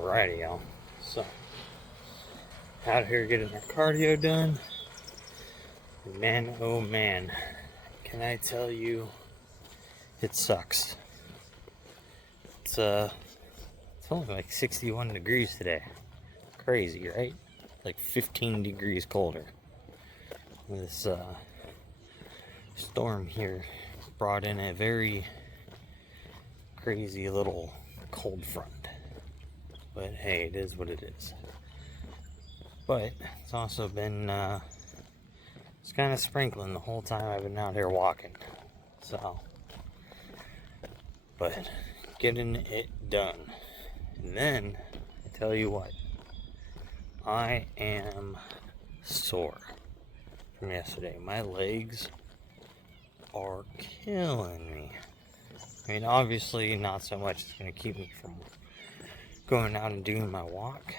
Alrighty, y'all. So, out here getting our cardio done. Man, oh man, can I tell you, it sucks. It's only like 61 degrees today. Crazy, right? Like 15 degrees colder. This storm here brought in a very crazy little cold front. But hey, it is what it is. But it's also been it's kind of sprinkling the whole time I've been out here walking. So, but getting it done. And then, I tell you what, I am sore from yesterday. My legs are killing me. I mean, obviously not so much it's going to keep me from going out and doing my walk.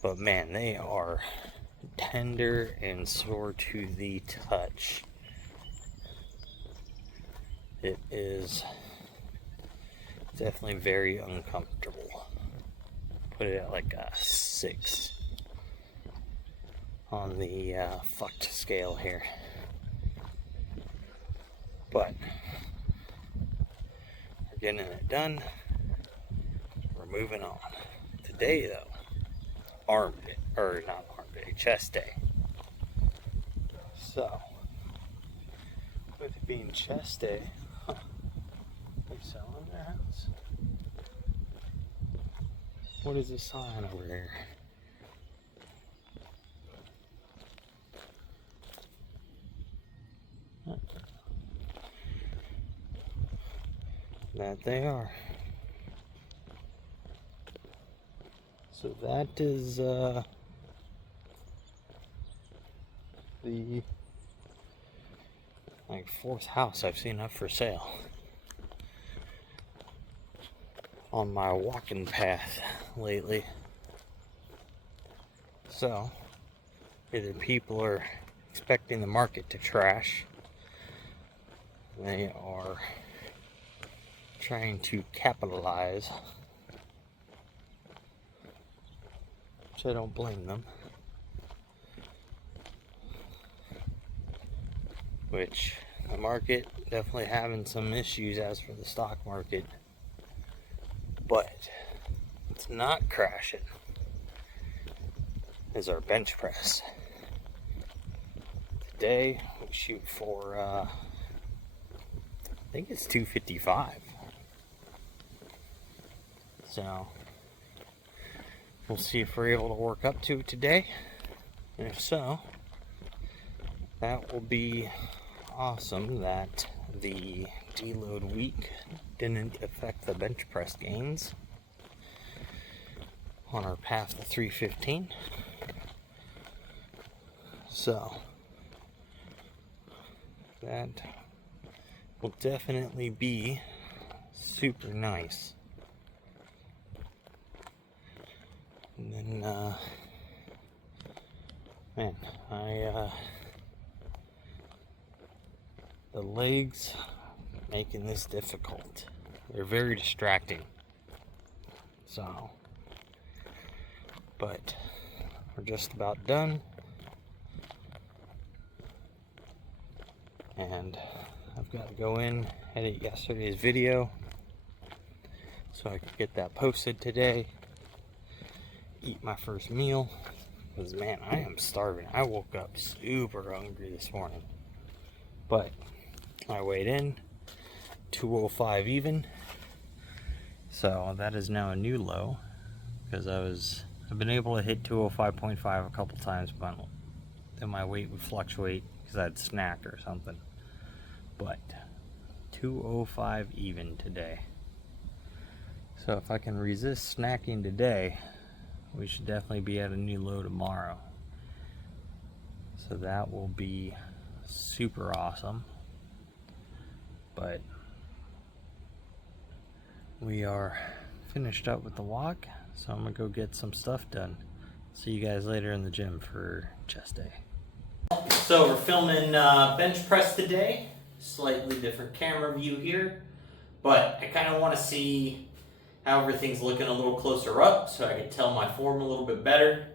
But man, they are tender and sore to the touch. It is definitely very uncomfortable. Put it at like a 6 on the fucked scale here. But we're getting it done. We're moving on. Today though, chest day. So, with it being chest day, they selling their house. What is this sign over here? That they are. So that is the like 4th house I've seen up for sale on my walking path lately. So either people are expecting the market to crash, they are trying to capitalize, which I don't blame them. Which the market definitely having some issues as for the stock market, but it's not crashing. Is our bench press. Today we shoot for I think it's 255. So we'll see if we're able to work up to it today. And if so, that will be awesome that the deload week didn't affect the bench press gains on our path to 315. So that will definitely be super nice. And then man, the legs making this difficult. They're very distracting. So, but we're just about done. And I've got to go in, edit yesterday's video so I can get that posted today. Eat my first meal. Because man, I am starving. I woke up super hungry this morning. But I weighed in 205 even, so that is now a new low, because I've been able to hit 205.5 a couple times, but then my weight would fluctuate because I'd snack or something. But 205 even today. So if I can resist snacking today, we should definitely be at a new low tomorrow. So that will be super awesome. But we are finished up with the walk, so I'm gonna go get some stuff done. See you guys later in the gym for chest day. So we're filming bench press today. Slightly different camera view here, but I kind of want to see how everything's looking a little closer up so I can tell my form a little bit better.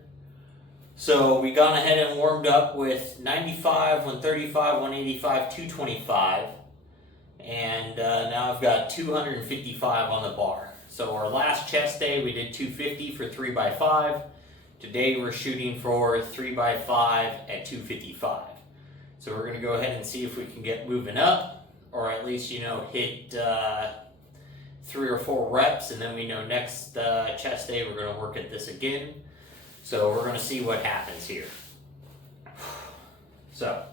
So we gone ahead and warmed up with 95, 135, 185, 225. And now I've got 255 on the bar. So our last chest day we did 250 for 3x5. Today we're shooting for 3x5 at 255. So we're going to go ahead and see if we can get moving up, or at least, hit 3 or 4 reps, and then we know next chest day we're going to work at this again. So we're going to see what happens here. So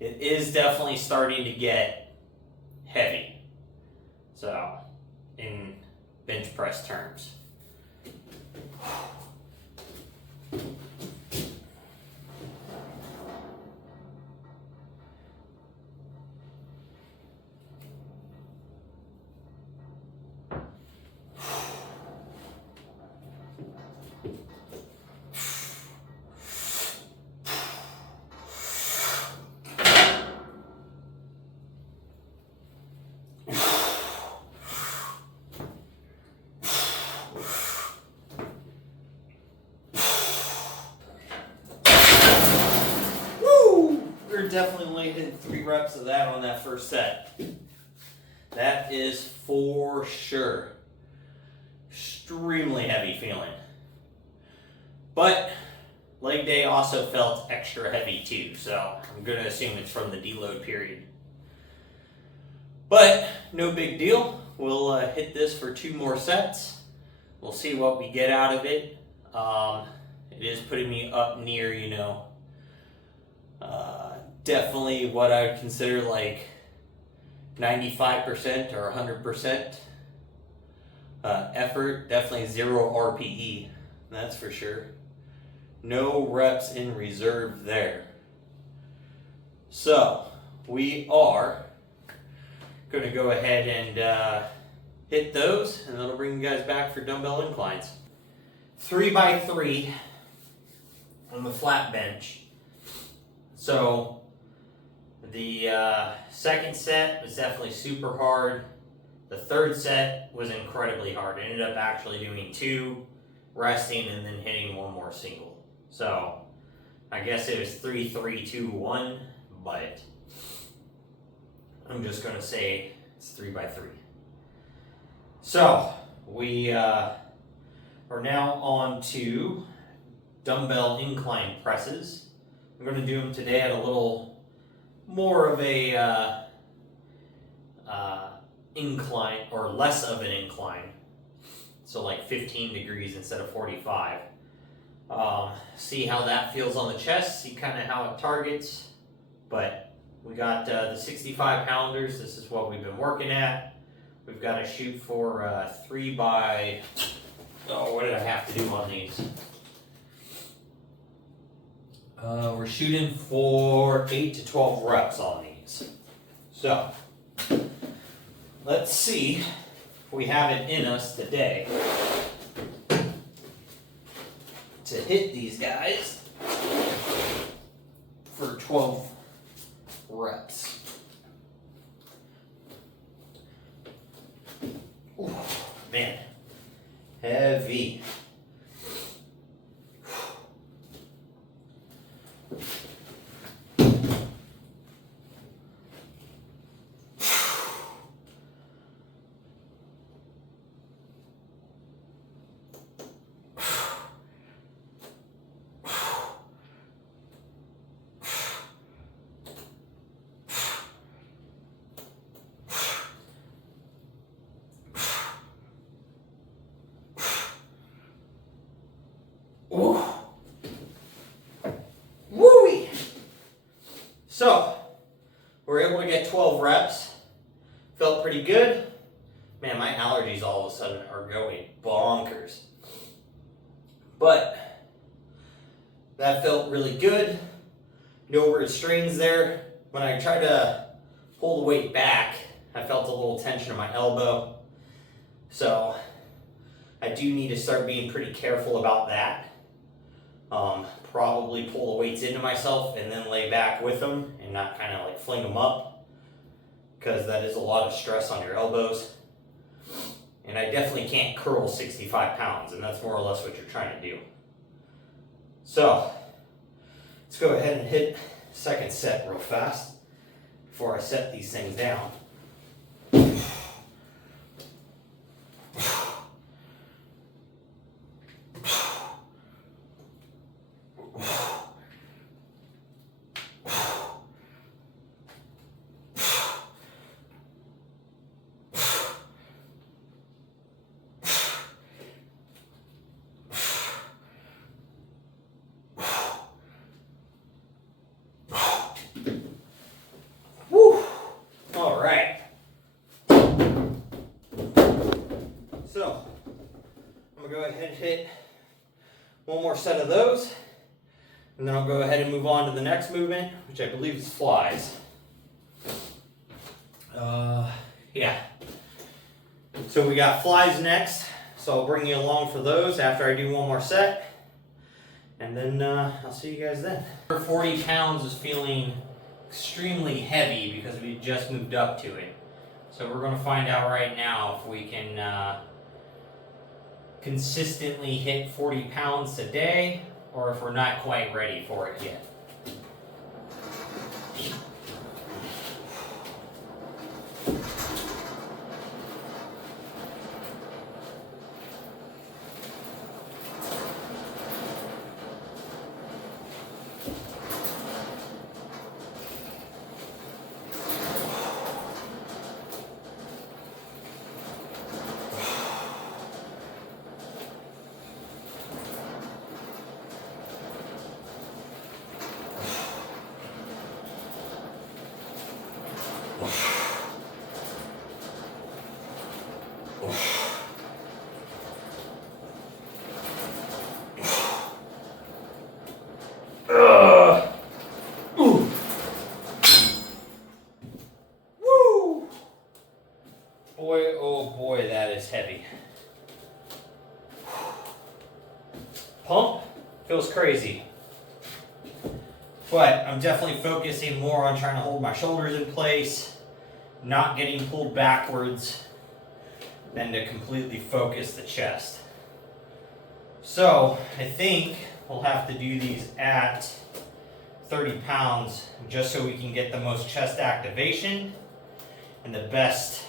it is definitely starting to get heavy. So in bench press terms. Definitely only hit 3 reps of that on that first set. That is for sure. Extremely heavy feeling. But leg day also felt extra heavy too, so I'm going to assume it's from the deload period. But no big deal. We'll hit this for 2 more sets. We'll see what we get out of it. It is putting me up near, definitely what I would consider like 95% or 100% effort. Definitely 0 RPE, that's for sure. No reps in reserve there. So we are going to go ahead and hit those, and that'll bring you guys back for dumbbell inclines. 3x3 on the flat bench. So the second set was definitely super hard. The third set was incredibly hard. I ended up actually doing 2, resting, and then hitting 1 more single. So I guess it was 3, 3, 2, 1, but I'm just going to say it's 3x3. So we are now on to dumbbell incline presses. I'm going to do them today at a little more of a incline, or less of an incline. So like 15 degrees instead of 45. See how that feels on the chest, see kind of how it targets. But we got the 65 pounders. This is what we've been working at. We've got to shoot for 3 by, what did I have to do on these? We're shooting for 8 to 12 reps on these. So let's see if we have it in us today to hit these guys for 12 reps. Ooh, man, heavy. Woo-wee! So, we're able to get 12 reps. Felt pretty good. Man, my allergies all of a sudden are going bonkers. But that felt really good. No restraints there. When I tried to pull the weight back, I felt a little tension in my elbow. So I do need to start being pretty careful about that. Probably pull the weights into myself and then lay back with them and not kind of like fling them up, because that is a lot of stress on your elbows. And I definitely can't curl 65 pounds, and that's more or less what you're trying to do. So, let's go ahead and hit second set real fast before I set these things down. Woo! All right. So, I'm gonna go ahead and hit one more set of those, and then I'll go ahead and move on to the next movement, which I believe is flies. Yeah. So we got flies next, so I'll bring you along for those after I do one more set, and then I'll see you guys then. 40 pounds is feeling extremely heavy because we just moved up to it. So we're going to find out right now if we can consistently hit 40 pounds a day, or if we're not quite ready for it yet. Boy, oh boy, that is heavy. Pump feels crazy. But I'm definitely focusing more on trying to hold my shoulders in place, not getting pulled backwards, than to completely focus the chest. So I think we'll have to do these at 30 pounds just so we can get the most chest activation and the best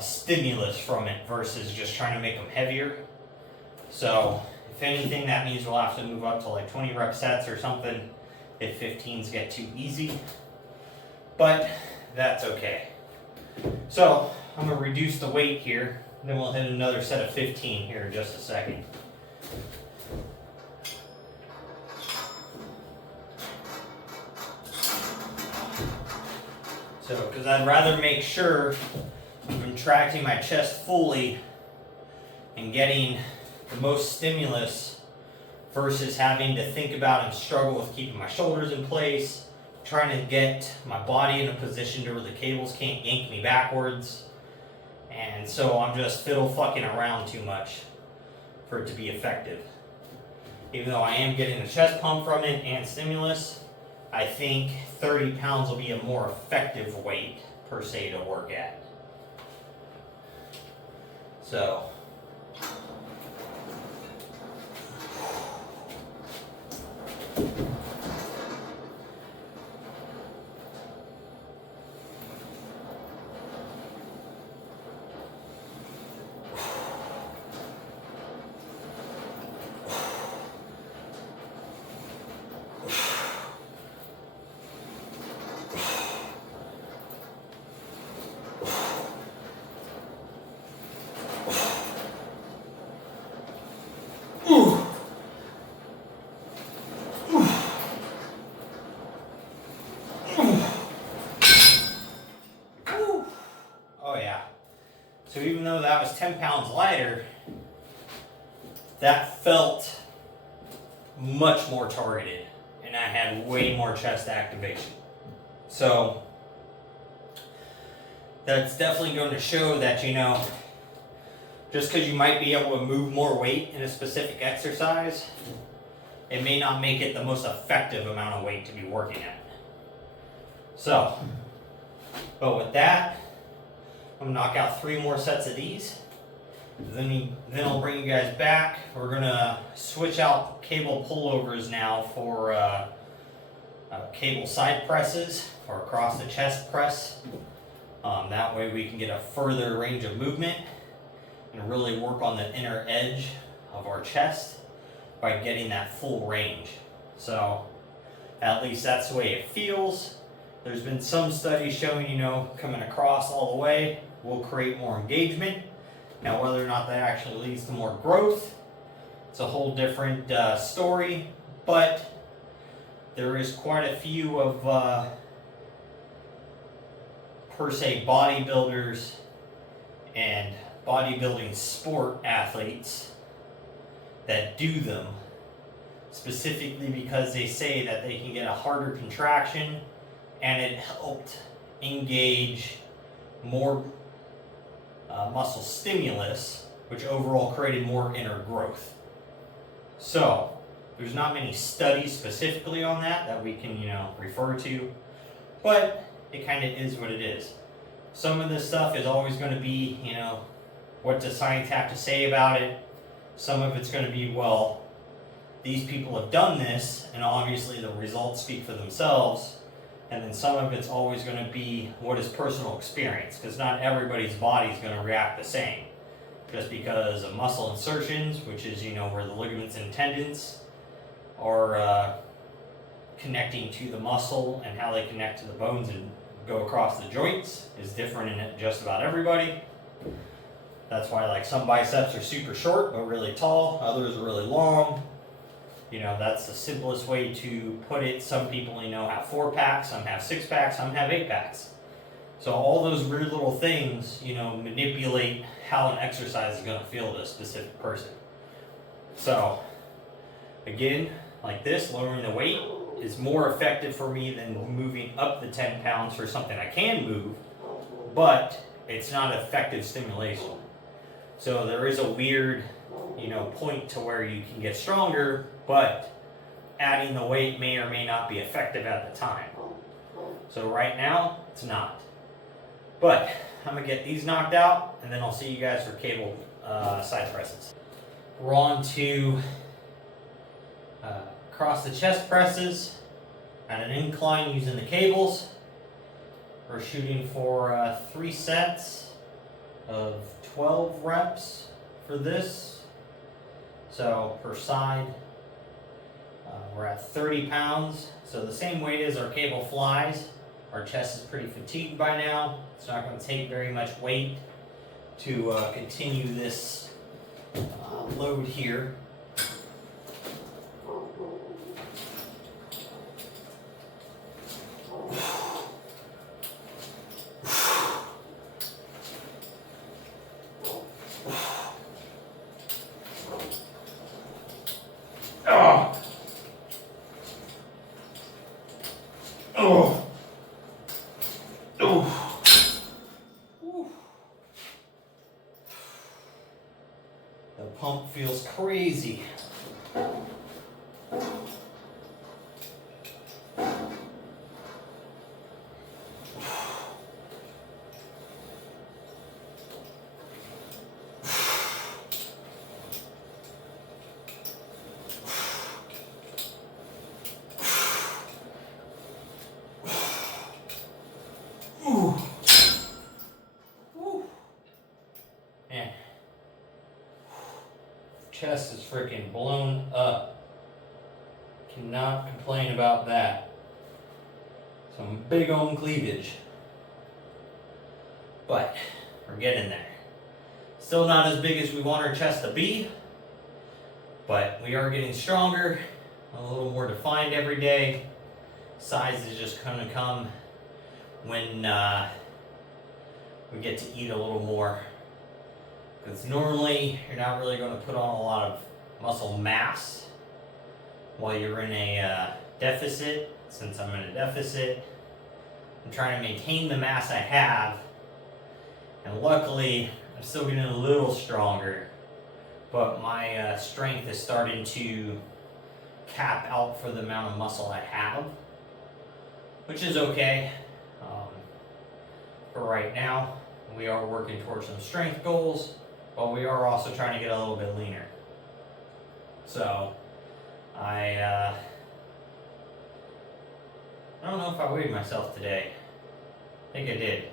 stimulus from it versus just trying to make them heavier. So if anything, that means we'll have to move up to like 20 rep sets or something if 15s get too easy, but that's okay. So I'm going to reduce the weight here, and then we'll hit another set of 15 here in just a second. So, because I'd rather make sure I'm contracting my chest fully and getting the most stimulus versus having to think about and struggle with keeping my shoulders in place, trying to get my body in a position to where the cables can't yank me backwards. And so I'm just fiddle fucking around too much for it to be effective. Even though I am getting a chest pump from it and stimulus, I think 30 pounds will be a more effective weight per se to work at. So So even though that was 10 pounds lighter, that felt much more targeted, and I had way more chest activation. So that's definitely going to show that, you know, just because you might be able to move more weight in a specific exercise, it may not make it the most effective amount of weight to be working at. So, but with that, I'm gonna knock out 3 more sets of these. Then I'll bring you guys back. We're gonna switch out cable pullovers now for cable side presses or across the chest press. That way we can get a further range of movement and really work on the inner edge of our chest by getting that full range. So at least that's the way it feels. There's been some studies showing, you know, coming across all the way will create more engagement. Now, whether or not that actually leads to more growth, it's a whole different story, but there is quite a few of, per se, bodybuilders and bodybuilding sport athletes that do them, specifically because they say that they can get a harder contraction and it helped engage more muscle stimulus, which overall created more inner growth. So there's not many studies specifically on that we can, you know, refer to, but it kind of is what it is. Some of this stuff is always going to be, you know, what does science have to say about it? Some of it's going to be, well, these people have done this, and obviously the results speak for themselves. And then some of it's always going to be what is personal experience, because not everybody's body is going to react the same. Just because of muscle insertions, which is, you know, where the ligaments and tendons are connecting to the muscle and how they connect to the bones and go across the joints, is different in just about everybody. That's why, like, some biceps are super short but really tall, others are really long. You know, that's the simplest way to put it. Some people, you know, have 4-packs, some have 6-packs, some have 8-packs. So all those weird little things, you know, manipulate how an exercise is going to feel to a specific person. So, again, like this, lowering the weight is more effective for me than moving up the 10 pounds for something I can move, but it's not effective stimulation. So there is a weird, you know, point to where you can get stronger, but adding the weight may or may not be effective at the time. So right now, it's not. But I'm gonna get these knocked out, and then I'll see you guys for cable side presses. We're on to across the chest presses at an incline using the cables. We're shooting for 3 sets of 12 reps for this. So per side, we're at 30 pounds. So the same weight as our cable flies. Our chest is pretty fatigued by now. It's not going to take very much weight to continue this load here. The pump feels crazy. Man, chest is freaking blown up. Cannot complain about that. Some big old cleavage. But we're getting there. Still not as big as we want our chest to be, but we are getting stronger, a little more defined every day. Size is just going to come when we get to eat a little more. Because normally you're not really going to put on a lot of muscle mass while you're in a deficit. Since I'm in a deficit, I'm trying to maintain the mass I have, and luckily I'm still getting a little stronger, but my strength is starting to cap out for the amount of muscle I have, which is okay for right now. We are working towards some strength goals, but we are also trying to get a little bit leaner. So, I don't know if I weighed myself today. I think I did.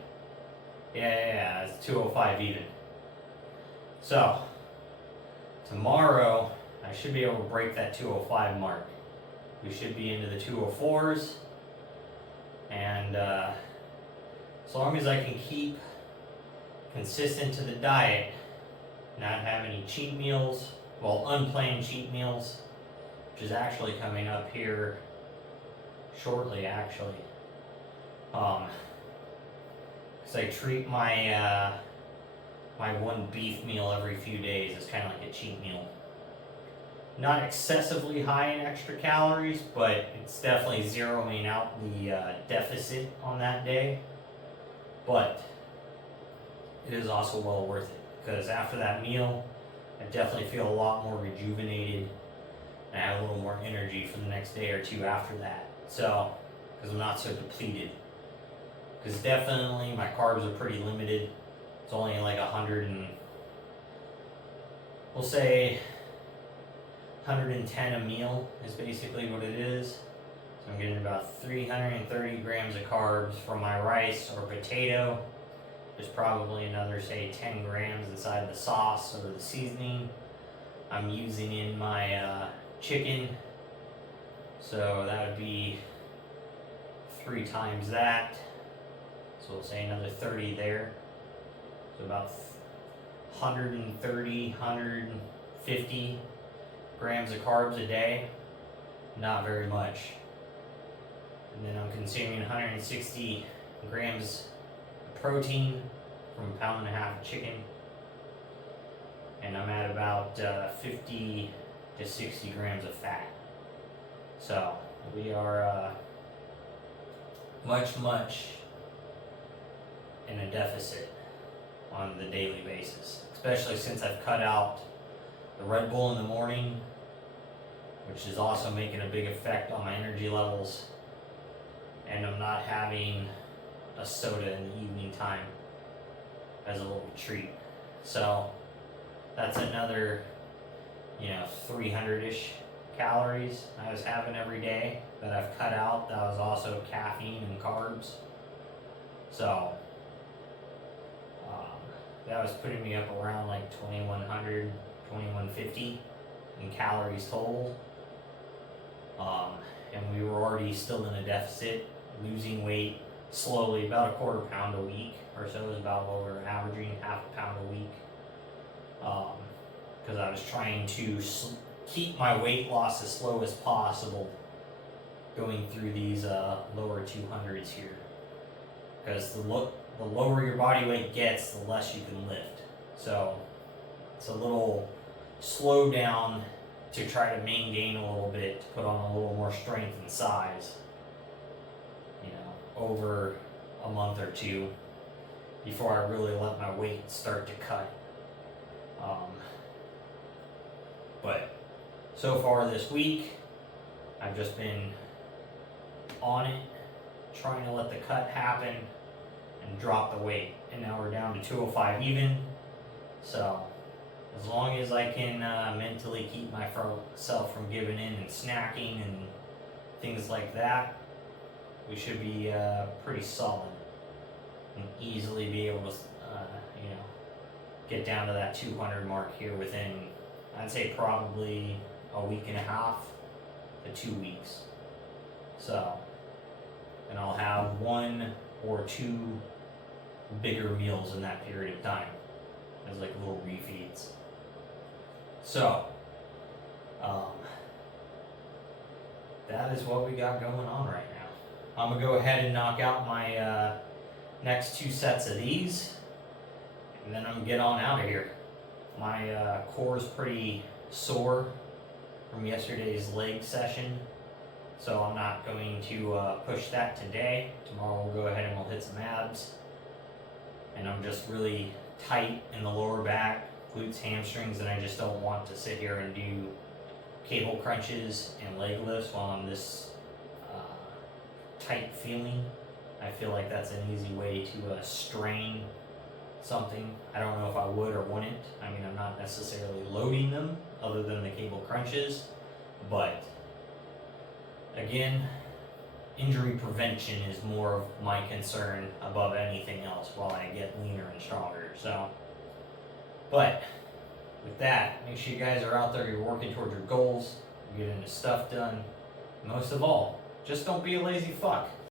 Yeah, it's 205 even. So, tomorrow, I should be able to break that 205 mark. We should be into the 204s, and as long as I can keep consistent to the diet, not have any cheat meals, well, unplanned cheat meals, which is actually coming up here shortly, actually. Because I treat my my one beef meal every few days as kind of like a cheat meal. Not excessively high in extra calories, but it's definitely zeroing out the deficit on that day. But it is also well worth it, because after that meal, I definitely feel a lot more rejuvenated, and I have a little more energy for the next day or two after that. So, because I'm not so depleted. Because definitely my carbs are pretty limited. It's only like 100 and, we'll say 110 a meal is basically what it is. So I'm getting about 330 grams of carbs from my rice or potato. There's probably another, say, 10 grams inside the sauce or the seasoning I'm using in my chicken. So that would be 3 times that. So we'll say another 30 there. So about 130, 150 grams of carbs a day. Not very much. And then I'm consuming 160 grams of protein from 1.5 pounds of chicken. And I'm at about 50 to 60 grams of fat. So we are much in a deficit on the daily basis, especially since I've cut out the Red Bull in the morning, which is also making a big effect on my energy levels, and I'm not having a soda in the evening time as a little treat. So that's another 300-ish calories I was having every day that I've cut out. That was also caffeine and carbs. So that was putting me up around like 2100, 2150 in calories total. And we were already still in a deficit, losing weight slowly, about 1/4 pound a week or so is about what we're averaging, 1/2 pound a week. Because I was trying to keep my weight loss as slow as possible going through these lower 200s here. Because the lower your body weight gets, the less you can lift. So it's a little slow down to try to maintain a little bit, to put on a little more strength and size, over a month or two before I really let my weight start to cut. But so far this week, I've just been on it, trying to let the cut happen and drop the weight. And now we're down to 205 even. So as long as I can mentally keep myself from giving in and snacking and things like that, we should be pretty solid and easily be able to get down to that 200 mark here within, I'd say, probably a week and a half to 2 weeks. So, and I'll have 1 or 2 bigger meals in that period of time as like little refeeds. So, that is what we got going on right now. I'm gonna go ahead and knock out my next 2 sets of these, and then I'm gonna get on out of here. My core is pretty sore from yesterday's leg session, so I'm not going to push that today. Tomorrow we'll go ahead and we'll hit some abs. And I'm just really tight in the lower back, glutes, hamstrings, and I just don't want to sit here and do cable crunches and leg lifts while I'm this tight feeling. I feel like that's an easy way to strain something. I don't know if I would or wouldn't. I mean, I'm not necessarily loading them other than the cable crunches, but again, injury prevention is more of my concern above anything else while I get leaner and stronger. So, but with that, make sure you guys are out there, you're working towards your goals, you're getting the stuff done. Most of all, just don't be a lazy fuck.